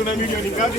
Una milioni ngapi?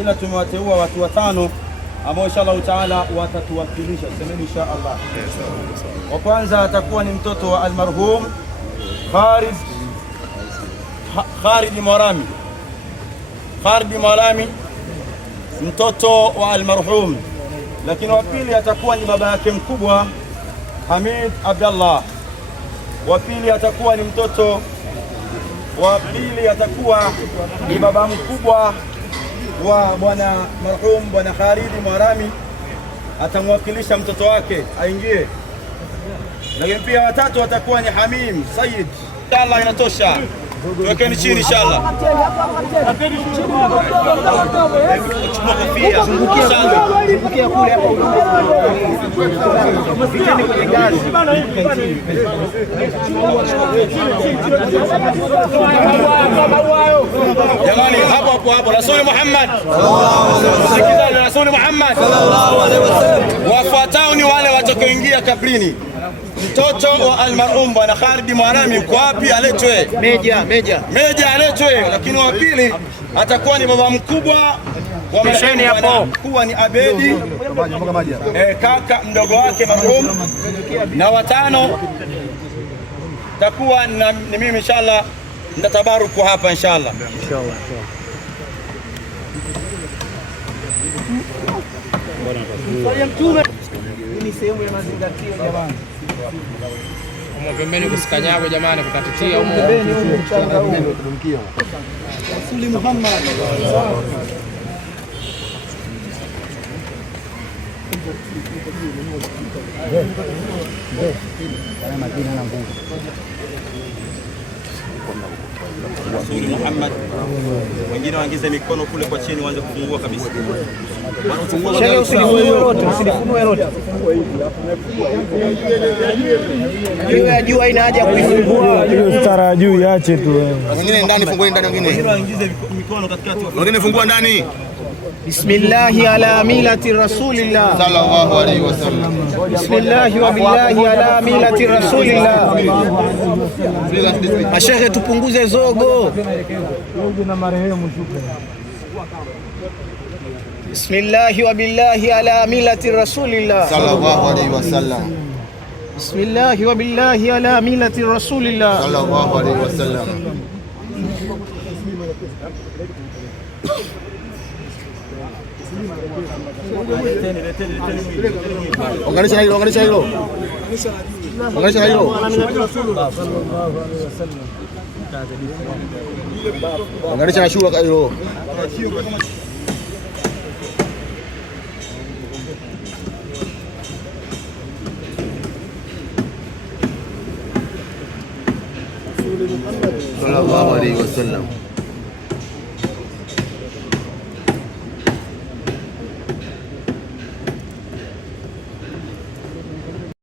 Ila tumewateua watu 5 ambao inshallah taala watatuwakilisha. Semeni inshallah. Wa kwanza atakuwa ni mtoto wa almarhum Khalid Mwarami. Khalid Mwarami mtoto wa almarhum. Lakini wa pili atakuwa ni baba yake mkubwa Hamid Abdallah. Wa pili atakuwa ni mtoto wa pili atakuwa ni baba mkubwa wa bwana marhum bwana Khalid Mwarami, atamwakilisha mtoto wake aingie. Lakini pia watatu watakuwa ni Hamim Said. Inshallah inatosha. Tuwekeni chini inshallah. Chukua kofia. Zungukia kule hapo. Viteni kwenye gazi. Jamani, hapo Rasul Muhammad Rasul Muhammad sallallahu alaihi wasallam. Wafuatao ni wale watakaoingia kabrini. Mtoto wa almarhum bwana Khalid Mwarami yuko wapi? Aletwe. Meja aletwe. Lakini wa pili atakuwa ni baba mkubwa wa marehemu hapo, kuwa ni Abedi kaka mdogo wake marhum, na watano takuwa ni mimi inshallah. Ndatabaruku hapa inshallah. Ni sehemu ya mazingatio jamani. Pembeni kusikanyagwe jamani, kukatitia huko. Rasuli Muhammad. Rasuli Muhammad. Wengine waingize mikono kule kwa chini, waanze kufungua kabisa. Usilifunue lote. Hiyo juu haina haja kuifungua. Hiyo stara juu iache tu. Wengine ndani, fungueni ndani, wengine waingize mikono katikati. Wengine fungua ndani. Bismillahi ala milati rasulillah sallallahu alaihi wasallam. Bismillahi wa billahi ala milati rasulillah. Mashehe, tupunguze zogo na marehemu shukran. Bismillahi wa billahi ala milati rasulillah sallallahu alaihi wasallam. Bismillahi wa billahi ala milati rasulillah sallallahu alaihi wasallam. Organisha hilo. Organisha na shura hilo. Sallallahu alaihi wasallam.